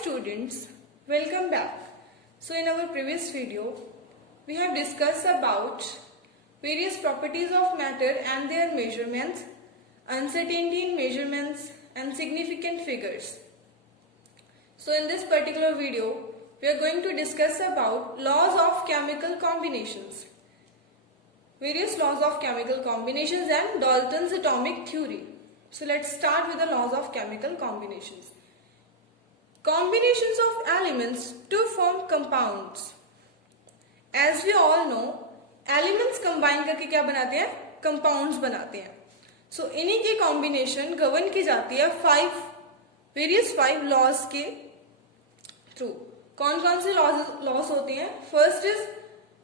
students, welcome back. So in our previous video, we have discussed about various properties of matter and their measurements, uncertainty in measurements and significant figures. So in this particular video, we are going to discuss about laws of chemical combinations. Various laws of chemical combinations and Dalton's atomic theory. So let's start with the laws of chemical combinations. Combinations of elements to form compounds. As we all know, elements combine करके क्या बनाते हैं? Compounds बनाते हैं. So इन्हीं की combination govern की जाती है various five laws के through. कौन कौन से laws होते हैं? First is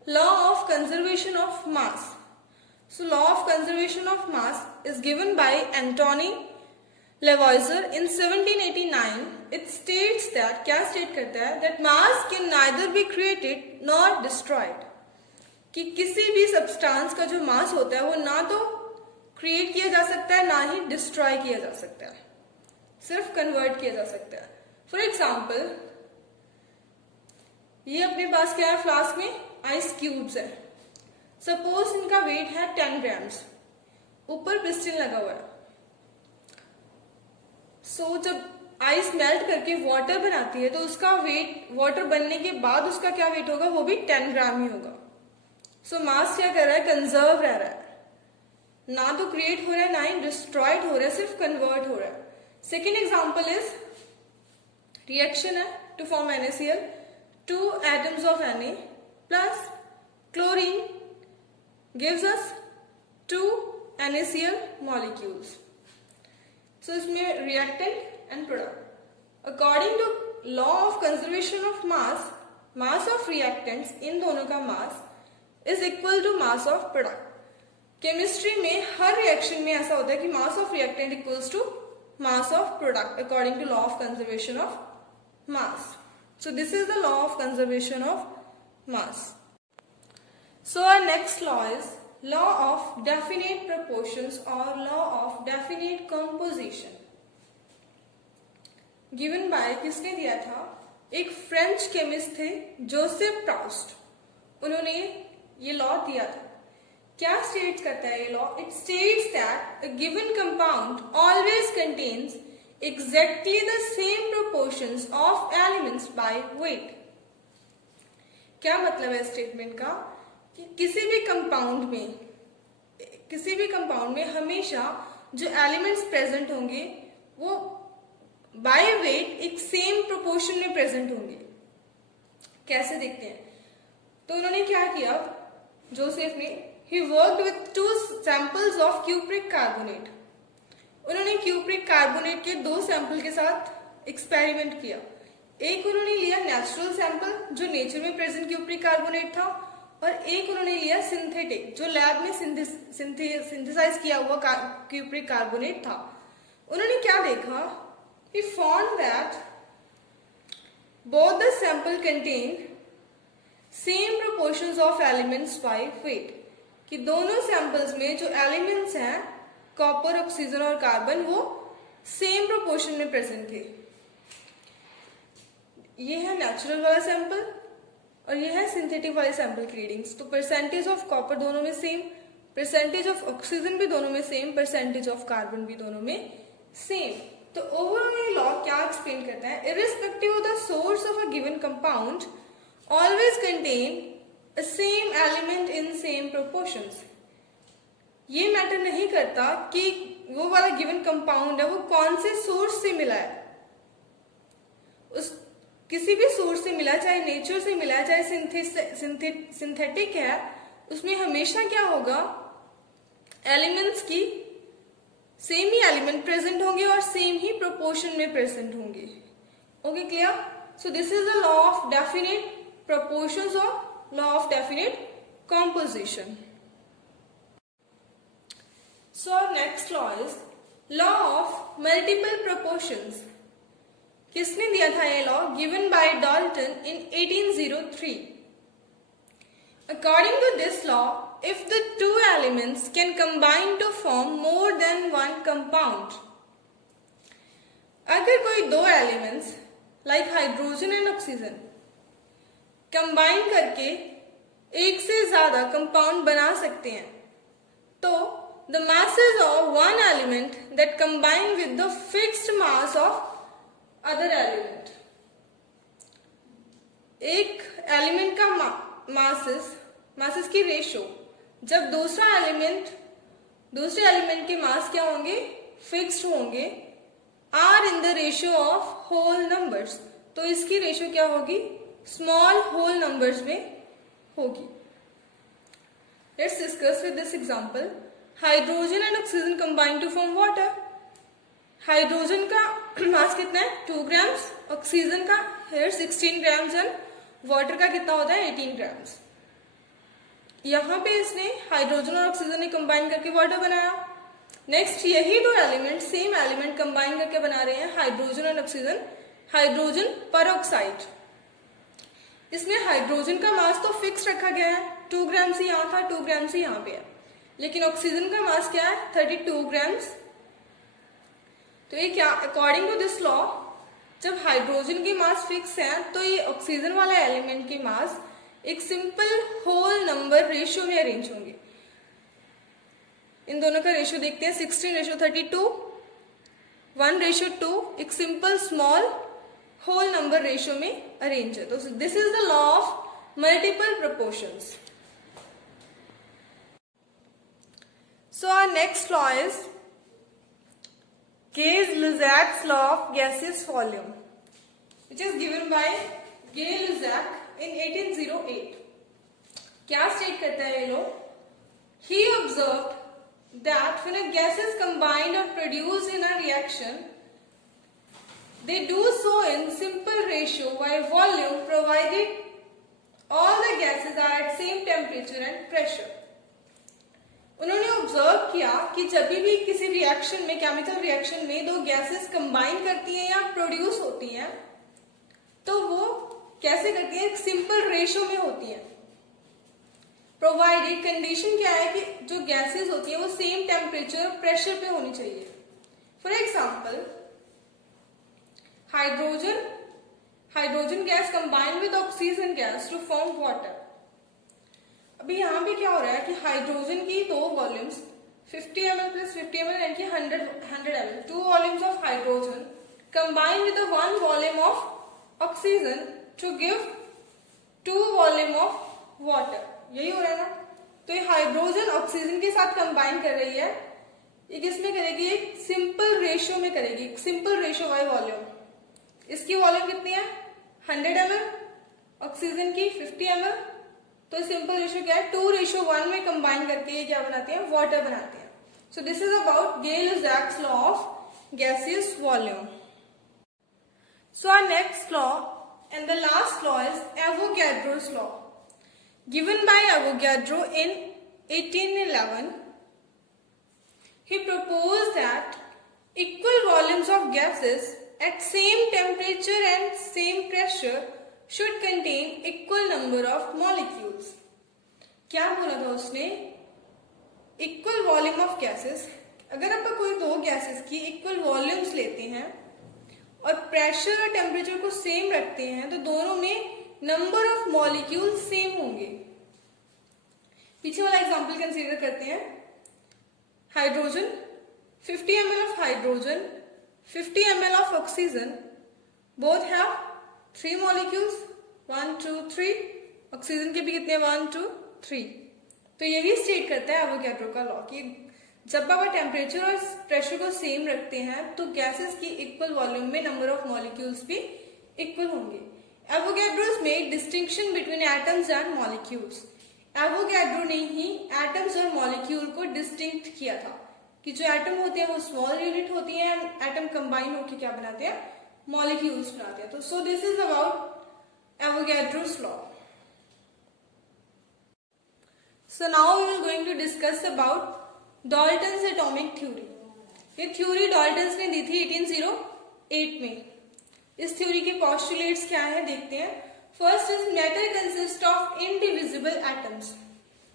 law of conservation of mass. So law of conservation of mass is given by Anthony Lavoisier in 1789. It states that, क्या state करता है? That mass can neither be created nor destroyed. कि किसी भी substance का जो mass होता है वो ना तो create किया जा सकता है ना ही destroy किया जा सकता है, सिर्फ convert किया जा सकता है. For example, ये अपने पास क्या है? फ्लास्क में आइस क्यूब्स है. सपोज इनका वेट है 10 ग्राम्स. ऊपर पिस्टन लगा हुआ है. सो जब आइस मेल्ट करके वाटर बनाती है तो उसका वेट, वाटर बनने के बाद उसका क्या वेट होगा? वो भी 10 ग्राम ही होगा. सो मास क्या कर रहा है? कंजर्व रह रहा है, ना तो क्रिएट हो रहा है ना ही डिस्ट्रॉयड हो रहा है, सिर्फ कन्वर्ट हो रहा है. सेकेंड एग्जाम्पल इज रिएक्शन है to form NaCl. 2 atoms of Na plus chlorine gives us 2 NaCl molecules. So इसमें reactant and product. According to law of conservation of mass, mass of reactants इन दोनों का mass is equal to mass of product. Chemistry में हर reaction में ऐसा होता है कि mass of reactant equals to mass of product according to law of conservation of mass. So this is the law of conservation of mass. So our next law is law of definite proportions or law of definite composition. Given by किसने दिया था? एक French chemist थे, Joseph Proust. उन्होंने ये law दिया था. क्या स्टेट करता है ये law? It states that a given compound always contains exactly the same proportions of elements by weight. क्या मतलब है स्टेटमेंट का? कि किसी भी कंपाउंड में हमेशा जो एलिमेंट्स प्रेजेंट होंगे वो बाय वेट एक सेम प्रोपोर्शन में प्रेजेंट होंगे. कैसे देखते हैं? तो उन्होंने क्या किया जोसेफ ने? He worked with 2 samples of cupric carbonate. उन्होंने क्यूप्रिक कार्बोनेट के 2 सैंपल के साथ एक्सपेरिमेंट किया. एक उन्होंने लिया नेचुरल सैंपल जो नेचर में प्रेजेंट क्यूप्रिक कार्बोनेट था, और एक उन्होंने लिया सिंथेटिक जो लैब में सिंथेसाइज किया हुआ क्यूप्रिक कार्बोनेट था. उन्होंने क्या देखा? He found that both the sample contain same proportions of elements by weight. कि दोनों सैंपल्स में जो एलिमेंट्स हैं कॉपर, ऑक्सीजन और कार्बन वो सेम प्रोपोर्शन में प्रेजेंट थे. ये है नेचुरल वाला सैंपल और ये है सिंथेटिक वाले सैंपल की रीडिंग्स. तो परसेंटेज ऑफ कॉपर दोनों में सेम, परसेंटेज ऑफ ऑक्सीजन भी दोनों में सेम, परसेंटेज ऑफ कार्बन भी दोनों में सेम. तो ओवरऑल ये लॉ क्या एक्सप्लेन करता है? Irrespective of the source of a given compound always contain a same element in same proportions. ये मैटर नहीं करता कि वो वाला गिवन कंपाउंड है वो कौन से सोर्स से मिला है. उस किसी भी सोर्स से मिला, चाहे नेचर से मिला, चाहे सिंथेटिक है, उसमें हमेशा क्या होगा? एलिमेंट्स की सेम ही एलिमेंट प्रेजेंट होंगे और सेम ही प्रोपोर्शन में प्रेजेंट होंगे. Okay, clear? So this is the law of definite proportions और law of definite composition. So our next law is law of multiple proportions. किसने दिया था ये law? Given by Dalton in 1803. According to this law, if the 2 elements can combine to form more than one compound, अगर कोई 2 elements like hydrogen and oxygen combine करके एक से ज्यादा कंपाउंड बना सकते हैं। तो the masses of one element that combine with the fixed mass of other element, एक एलिमेंट का मासेस की रेशो जब दूसरे एलिमेंट के मास क्या होंगे, फिक्स्ड होंगे, are in the ratio of whole numbers, तो इसकी रेशियो क्या होगी, स्मॉल होल नंबर्स में होगी। Let's discuss with this example. Hydrogen and oxygen combine to form water. Hydrogen का मास कितना है, 2 ग्राम्स, ऑक्सीजन का है 16 ग्राम्स एंड वाटर का कितना होता है, 18 ग्राम्स। यहां पे इसने हाइड्रोजन और ऑक्सीजन ने कंबाइन करके वाटर बनाया। नेक्स्ट यही दो एलिमेंट सेम एलिमेंट कंबाइन करके बना रहे हैं हाइड्रोजन और ऑक्सीजन, हाइड्रोजन परऑक्साइड। इसमें हाइड्रोजन का मास तो फिक्स रखा गया है, 2 ग्राम्स ही यहाँ था, 2 ग्राम्स ही यहाँ पे है, लेकिन ऑक्सीजन का मास क्या है, 32 ग्राम्स। तो ये क्या, अकॉर्डिंग टू दिस लॉ, जब हाइड्रोजन की मास फिक्स है तो ये ऑक्सीजन वाला एलिमेंट की मास एक सिंपल होल नंबर रेशियो में अरेंज होंगे। इन दोनों का रेशियो देखते हैं, 16:32, 1:2, एक simple small whole number ratio में अरेंज है। तो this is the law of multiple proportions. So our next law is Gay-Lussac's law of gaseous volume, which is given by Gay-Lussac in 1808. क्या स्टेट करता है ये लो? He observed that when a gas is combined or produced in a reaction, they do so in simple ratio by volume, provided all the gases are at same temperature and pressure. उन्होंने observe किया कि जब भी किसी reaction में, chemical reaction में दो gases combine करती हैं या प्रोड्यूस होती हैं, तो वो कैसे करती हैं, एक सिंपल रेशियो में होती हैं। प्रोवाइडेड, कंडीशन क्या है कि जो गैसेस होती है वो सेम टेम्परेचर और प्रेशर पे होनी चाहिए। For example hydrogen gas combine with oxygen gas to form water. अभी यहाँ पे क्या हो रहा है कि हाइड्रोजन की दो वॉल्यूम्स 50 ml प्लस 50 ml यानी कि 100 ml, 2 volumes of hydrogen combine with 1 volume of oxygen to give 2 volume of water. यही हो रहा है ना। तो ये हाइड्रोजन ऑक्सीजन के साथ कंबाइन कर रही है, ये किसमें करेगी, एक सिंपल रेशियो में करेगी, सिंपल रेशियो बाय वॉल्यूम। इसकी वॉल्यूम कितनी है, 100 ml, ऑक्सीजन की 50 ml, तो सिंपल रेशियो क्या है, 2:1 में कंबाइन करके ये क्या बनाते हैं, वाटर बनाते हैं। सो this is about Gay-Lussac's law of gaseous volume. So our next law and the last law is Avogadro's law, given by Avogadro in 1811. He proposed that equal volumes of gases at same temperature and same pressure should contain equal number of molecules. क्या बोला था उसने, equal volume of gases, अगर आप कोई दो gases की equal volumes लेते हैं और प्रेशर और टेम्परेचर को सेम रखते हैं, तो दोनों में नंबर ऑफ मॉलिक्यूल सेम होंगे। पीछे वाला एग्जांपल कंसीडर करते हैं। Hydrogen, 50 ml of hydrogen, 50 ml of oxygen, both have 3 molecules, 1 2 3, oxygen के भी कितने, 1 2 3। तो यही स्टेट करता है एवोगैड्रो का लॉ कि जब आप टेम्परेचर और प्रेशर को सेम रखते हैं तो गैसेस की इक्वल वॉल्यूम में नंबर ऑफ मॉलिक्यूल्स भी इक्वल होंगे। Avogadro's made distinction between atoms and molecules. Avogadro ने ही एटम्स और मॉलिक्यूल को डिस्टिंक्ट किया था कि जो एटम होते हैं वो स्मॉल यूनिट होती है, एटम कंबाइन होकर क्या बनाते हैं, मॉलिक्यूल्स बनाते हैं। तो so this is about Avogadro's law. So now we are going to discuss about Dalton's atomic theory. ये थ्योरी डाल्टन्स ने दी थी 1808 में। इस थ्योरी के पोस्टुलेट्स क्या है देखते हैं। First is matter consist of indivisible atoms.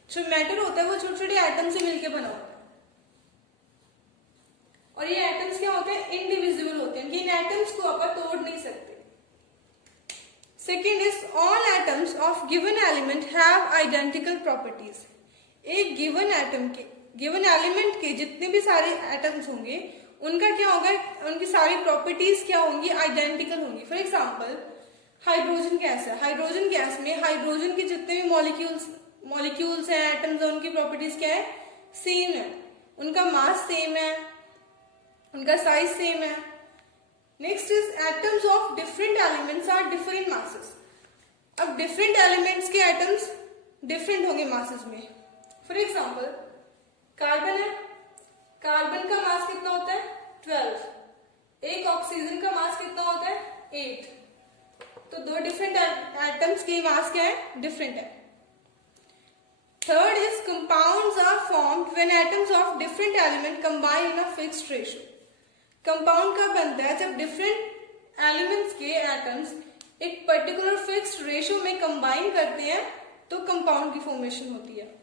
जो मैटर होता है वो छोटे छोटे एटम से मिलकर बना होता है, और ये एटम्स क्या होते हैं, इनडिविजिबल होते हैं, इन एटम्स को आप तोड़ नहीं सकते। Second is all atoms of given element have identical properties. एक गिवन एलिमेंट के जितने भी सारे एटम्स होंगे उनका क्या होगा, उनकी सारी प्रॉपर्टीज क्या होंगी, आइडेंटिकल होंगी। फॉर एग्जाम्पल हाइड्रोजन गैस है, हाइड्रोजन गैस में हाइड्रोजन के जितने भी मॉलिक्यूल्स हैं, एटम्स हैं, उनकी प्रॉपर्टीज क्या है, सेम है, उनका मास सेम है, उनका साइज सेम है। Next is atoms of different elements are different masses. अब डिफरेंट एलिमेंट्स के एटम्स डिफरेंट होंगे मासेस में। फॉर एग्जाम्पल कार्बन है, कार्बन का मास कितना होता है 12, एक ऑक्सीजन का मास कितना होता है 8। तो दो डिफरेंट एटम्स के मास क्या है, डिफरेंट है। Third is compounds are formed when atoms of different element combine in a fixed ratio. Compound कब बनता है, जब डिफरेंट एलिमेंट्स के एटम्स एक पर्टिकुलर फिक्स्ड रेशियो में कंबाइन करते हैं तो कंपाउंड की फॉर्मेशन होती है।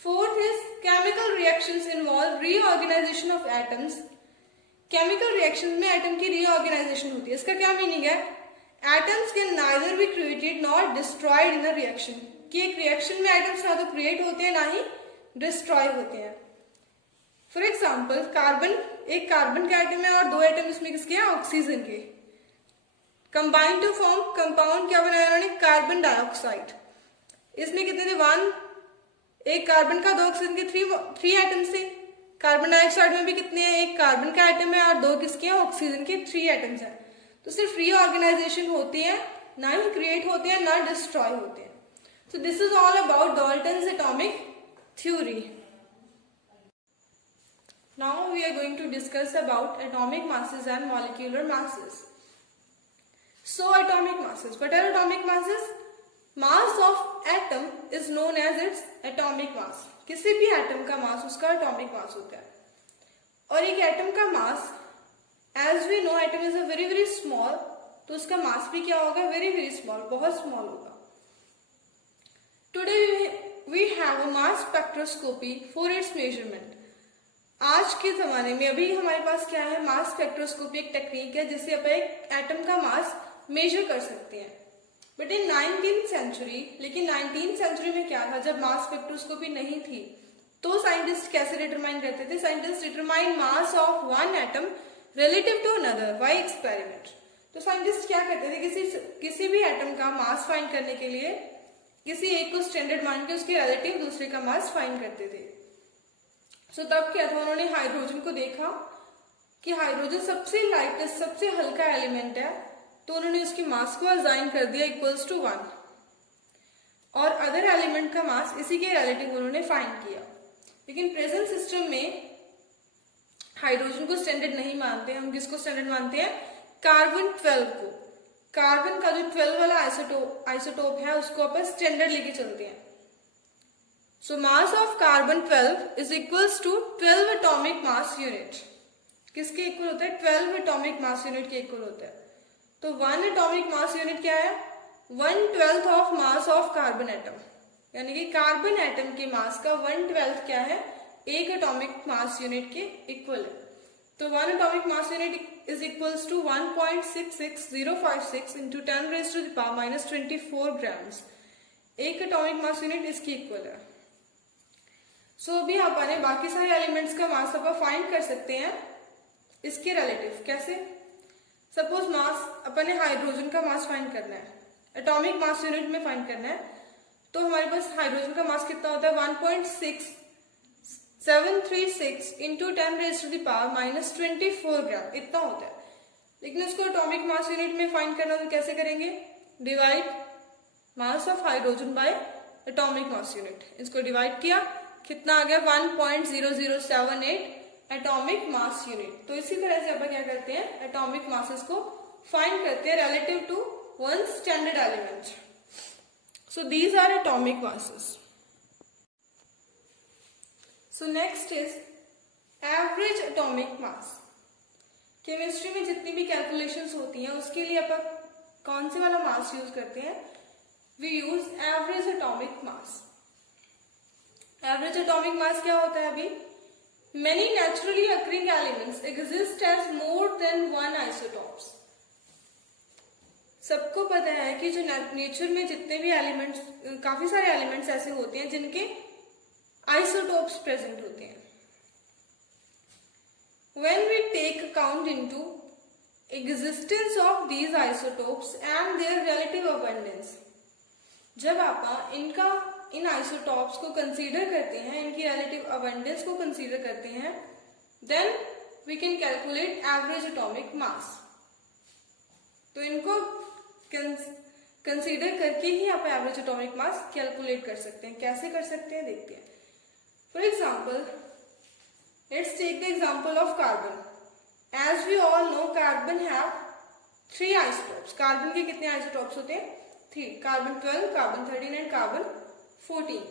Fourth is chemical reactions involve reorganisation of atoms. Chemical reactions में एटम की रीऑर्गेनाइजेशन होती है। इसका क्या मीनिंग है, atoms can neither be created nor destroyed in a reaction, कि एक रिएक्शन में एटम्स ना तो क्रिएट होते हैं ना ही डिस्ट्रॉय होते हैं। फॉर एग्जाम्पल कार्बन, एक कार्बन का एटम है और दो एटम इसमें किसके हैं, ऑक्सीजन के। कंबाइन टू फॉर्म कंपाउंड क्या बनाया उन्होंने, कार्बन डाइऑक्साइड। इसमें कितने थे, 1, एक कार्बन का, दो ऑक्सीजन के, 3 एटम्स थे। कार्बन डाइऑक्साइड में भी कितने हैं, एक कार्बन का एटम है और दो किसके हैं, ऑक्सीजन के 3 एटम्स हैं। तो सिर्फ रीऑर्गेनाइजेशन होती है, ना ही क्रिएट होते हैं ना डिस्ट्रॉय होते हैं। सो this is all about Dalton's atomic theory. Now we are going to discuss about atomic masses and molecular masses. So atomic masses. What are atomic masses? Mass of atom is known as its atomic mass. किसी भी atom का मास उसका atomic mass होता है। और एक atom का mass, as we know atom is a very very small, तो उसका मास भी क्या होगा, वेरी वेरी स्मॉल, बहुत स्मॉल होगा। Today we have a mass spectroscopy for its measurement. आज के जमाने में अभी हमारे पास क्या है, मास स्पेक्ट्रोस्कोपी एक टेक्निक है जिससे अपन एक एटम का मास मेजर कर सकते हैं। बट इन 19th सेंचुरी, लेकिन 19th सेंचुरी में क्या था, जब मास स्पेक्ट्रोस्कोपी नहीं थी तो साइंटिस्ट कैसे डिटरमाइन करते थे, scientist determine mass of one atom relative to another by experiment. तो साइंटिस्ट क्या करते थे, किसी भी एटम का मास फाइंड करने के लिए किसी एक को स्टैंडर्ड मान के उसके रिलेटिव दूसरे का मास फाइंड करते थे। सो तब क्या था, उन्होंने हाइड्रोजन को देखा कि हाइड्रोजन सबसे लाइटेस्ट, सबसे हल्का एलिमेंट है, तो उन्होंने उसकी मास को असाइन कर दिया इक्वल्स टू 1, और अदर एलिमेंट का मास इसी के रिलेटिव उन्होंने फाइंड किया। लेकिन प्रेजेंट सिस्टम में हाइड्रोजन को स्टैंडर्ड नहीं मानते, हम किसको स्टैंडर्ड मानते हैं, कार्बन 12 को। कार्बन का जो 12 वाला आइसोटोप है उसको अपन स्टैंडर्ड लेके चलते हैं। So mass of carbon 12 is equals to 12 atomic mass unit। किसके इक्वल होता है, 12 atomic mass unit के इक्वल होता है। तो 1 atomic mass unit क्या है, 1/12 of mass of carbon atom, यानी कि कार्बन एटम के मास का 1/12 क्या है, एक एटॉमिक मास यूनिट के इक्वल है। तो 1 atomic mass unit is equals to 1.66056 into 10 raised to the power minus 24 grams। एक एटॉमिक मास यूनिट इसकी इक्वल है। सो अभी अपन ने बाकी सारे एलिमेंट्स का मास अपन फाइंड कर सकते हैं इसके रिलेटिव। कैसे, सपोज मास अपन ने हाइड्रोजन का मास फाइंड करना है, एटॉमिक मास यूनिट में फाइंड करना है, तो हमारे पास हाइड्रोजन का मास कितना होता है, 1.6736 into 10 raise to the power minus 24 gram, इतना होता है। लेकिन उसको एटॉमिक मास यूनिट में फाइंड करना तो कैसे करेंगे, divide mass of hydrogen by atomic mass unit. इसको डिवाइड किया, कितना आ गया, 1.0078 एटॉमिक मास यूनिट। तो इसी तरह से अपन क्या करते हैं, एटॉमिक मासेस को फाइंड करते हैं relative to one standard element. So these are atomic masses. So next is average atomic mass. Chemistry में जितनी भी कैलकुलेशंस होती हैं उसके लिए अपन कौन से वाला मास यूज करते हैं, we use average atomic mass. Average atomic mass क्या होता है, अभी many naturally occurring elements exist as more than one isotopes। सबको पता है कि जो नेचर में जितने भी एलिमेंट्स, काफी सारे एलिमेंट्स ऐसे होते हैं जिनके आइसोटोप्स प्रेजेंट होते हैं. When we take account into existence of these isotopes and their relative abundance, जब आप इन आइसोटॉप्स को कंसीडर करते हैं, इनकी रिलेटिव अबंडेंस को कंसीडर करते हैं, then we can calculate average atomic mass. तो इनको कंसीडर करके ही आप एवरेज एटॉमिक मास कैलकुलेट कर सकते हैं. कैसे कर सकते हैं देखते हैं. For example, let's take the example of carbon. As we all know, carbon have 3 isotopes. Carbon के कितने आइसोटॉप्स होते हैं? 3. Carbon 12, carbon 13 and carbon 14.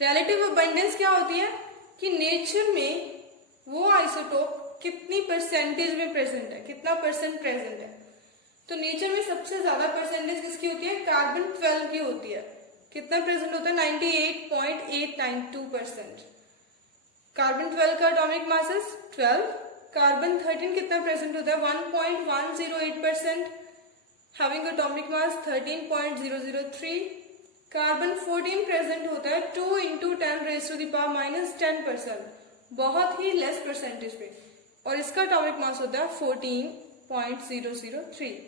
Relative abundance क्या होती है कि नेचर में वो आइसोटोप कितनी परसेंटेज में प्रेजेंट है, कितना परसेंट प्रेजेंट है. तो नेचर में सबसे ज्यादा परसेंटेज किसकी होती है? कार्बन 12 की होती है. कितना प्रेजेंट होता है? 98.892%. कार्बन 12 का एटॉमिक मास इज 12. कार्बन 13 कितना प्रेजेंट होता है? 1.108%, having atomic mass 13.003. Carbon 14 present होता है 2 × 10⁻⁻10%, बहुत ही लेस परसेंटेज पे, और इसका एटॉमिक मास होता है 14.003.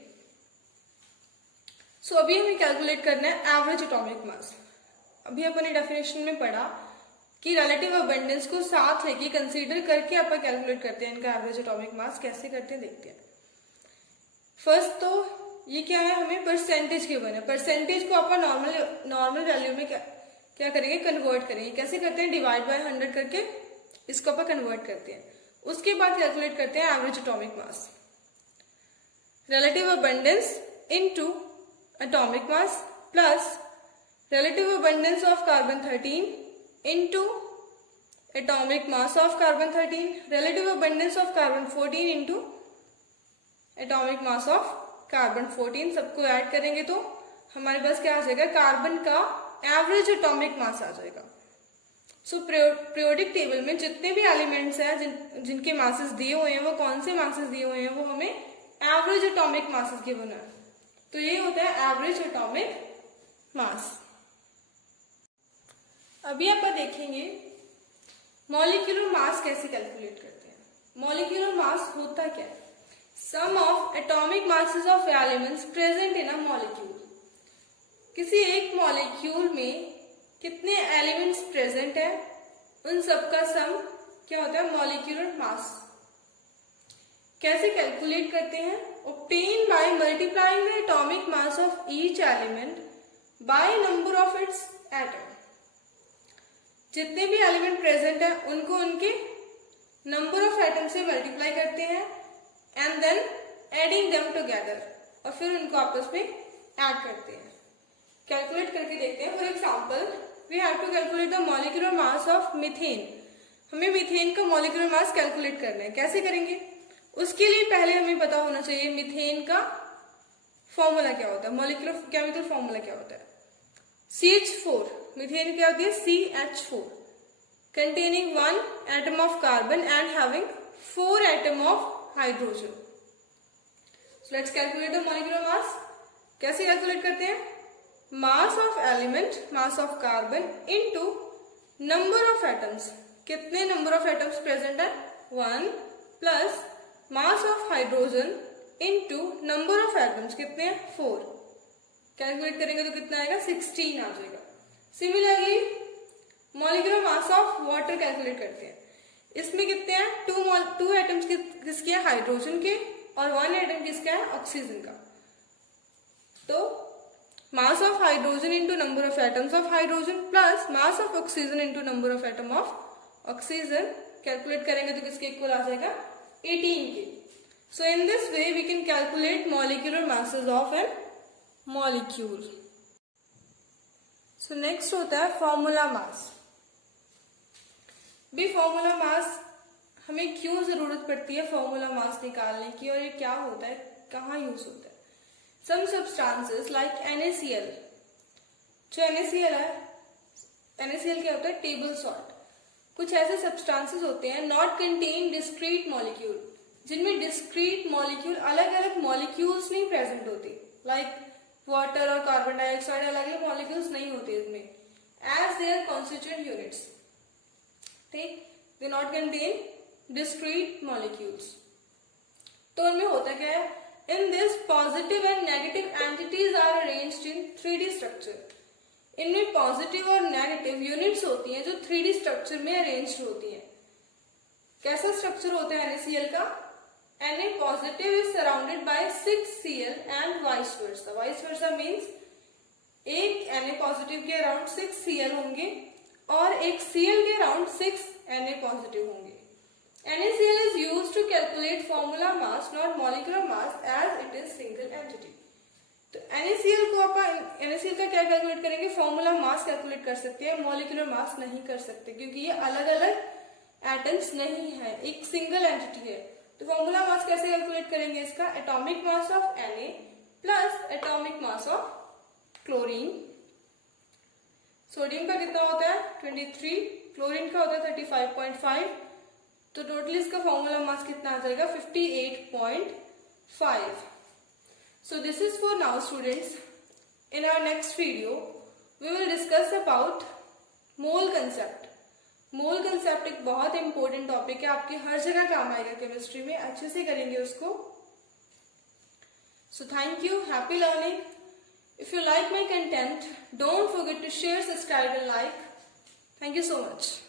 सो अभी हमें कैलकुलेट करना है एवरेज एटॉमिक मास. अभी अपने डेफिनेशन में पढ़ा कि रिलेटिव अबंडेंस को साथ लेके कंसीडर करके आप कैलकुलेट करते हैं इनका एवरेज एटॉमिक मास. कैसे करते हैं देखते हैं. फर्स्ट तो ये क्या है, हमें परसेंटेज गिवन है. परसेंटेज को आप नॉर्मल वैल्यू में क्या करेंगे? कन्वर्ट करेंगे. कैसे करते हैं? डिवाइड बाय 100 करके इसको आप कन्वर्ट करते हैं. उसके बाद कैलकुलेट करते हैं average atomic mass. Relative abundance into atomic mass plus relative abundance of carbon 13 into atomic mass of carbon 13, relative abundance of carbon 14 into atomic mass of carbon 14. सबको ऐड करेंगे तो हमारे पास क्या आ जाएगा? कार्बन का एवरेज एटॉमिक मास आ जाएगा. सो periodic table में जितने भी एलिमेंट्स हैं जिनके मासेस दिए हुए हैं, वो कौन से मासेस दिए हुए हैं, वो हमें एवरेज एटॉमिक मासेस गिवन है. तो ये होता है एवरेज एटॉमिक मास. अभी आप देखेंगे मॉलिक्यूलर मास कैसे कैलकुलेट करते हैं. मॉलिक्यूलर मास होता क्या है? Sum of atomic masses of elements present in a molecule. किसी एक मॉलिक्यूल में कितने एलिमेंट्स प्रेजेंट है, उन सबका सम क्या होता है? Molecular mass. कैसे कैलकुलेट करते हैं? Obtain by multiplying the atomic mass of each element by number of its atom. जितने भी एलिमेंट प्रेजेंट है उनको उनके नंबर ऑफ एटम से मल्टीप्लाई करते हैं and then adding them together, और फिर उनको आपस में ऐड करते हैं. कैलकुलेट करके देखते हैं. For example, we have to calculate the molecular mass of methane. हमें मीथेन का मॉलिक्यूलर मास कैलकुलेट करना है. कैसे करेंगे? उसके लिए पहले हमें पता होना चाहिए मीथेन का फॉर्मूला क्या होता है, मॉलिक्यूलर केमिकल फॉर्मूला क्या होता है. CH4. मीथेन क्या होती है? CH4, containing 1 atom of carbon and having 4 atom of hydrogen. So let's calculate the molecular mass. कैसे कैलकुलेट करते हैं? Mass of element, mass of carbon into number of atoms. कितने नंबर ऑफ एटम्स प्रेजेंट है? 1 plus mass of hydrogen into number of atoms कितने हैं? 4. Calculate करेंगे तो कितना आएगा? 16 आ जाएगा. Similarly molecular mass of water calculate करते हैं. इसमें कितने हैं? 2 एटम्स किसके हैं? हाइड्रोजन के, और 1 एटम किसका है? ऑक्सीजन का. तो mass of hydrogen into number of atoms of hydrogen plus mass of oxygen into number of atom of oxygen calculate करेंगे तो किसके इक्वल आ जाएगा? 18 के. So in this way we can calculate molecular masses of an molecule. So next होता है formula mass. भी formula mass हमें क्यों जरूरत पड़ती है फॉर्मूला मास निकालने की, और ये क्या होता है, कहाँ यूज होता है? Some substances like NaCl. जो NaCl है, NaCl क्या होता है? Table salt. कुछ ऐसे सब्सटेंसेस होते हैं नॉट कंटेन डिस्क्रीट मॉलिक्यूल, जिनमें डिस्क्रीट मॉलिक्यूल, अलग अलग मॉलिक्यूल्स नहीं प्रेजेंट होते, लाइक वाटर और कार्बन डाइऑक्साइड अलग अलग मॉलिक्यूल्स नहीं होते इसमें, एज देयर कॉन्स्टिट्यूएंट यूनिट्स, ठीक, they not contain discrete molecules. तो उनमें होता क्या है, in this positive and negative entities are arranged in 3D structure. इनमें पॉजिटिव और नेगेटिव यूनिट्स होती हैं जो 3D स्ट्रक्चर में अरेंज्ड होती हैं। कैसा स्ट्रक्चर होता है NaCl का? Na positive is surrounded by 6Cl and vice versa. Vice versa means एक Na positive के अराउंड 6Cl होंगे और एक Cl के अराउंड 6 Na positive होंगे। NaCl is used to calculate formula mass, not molecular mass, as it is single entity. तो NaCl को अपन NaCl का क्या कैलकुलेट करेंगे? फॉर्मूला मास कैलकुलेट कर सकते हैं, मॉलिक्यूलर मास नहीं कर सकते, क्योंकि ये अलग अलग एटम्स नहीं है, एक सिंगल एंटिटी है। तो फॉर्मूला मास कैसे कैलकुलेट करेंगे इसका? Atomic mass of Na plus atomic mass of chlorine. Sodium का कितना होता है? 23, क्लोरीन का होता है 35.5, तो टोटल इसका फॉर्मूला मास कितना आ जाएगा? 58.5। So this is for now, students. In our next video, we will discuss about mole concept. Mole concept एक बहुत इंपॉर्टेंट टॉपिक है, आपके हर जगह काम आएगा केमिस्ट्री में, अच्छे से करेंगे उसको। So thank you, happy learning. If you like my content, don't forget to share, subscribe and like. Thank you so much.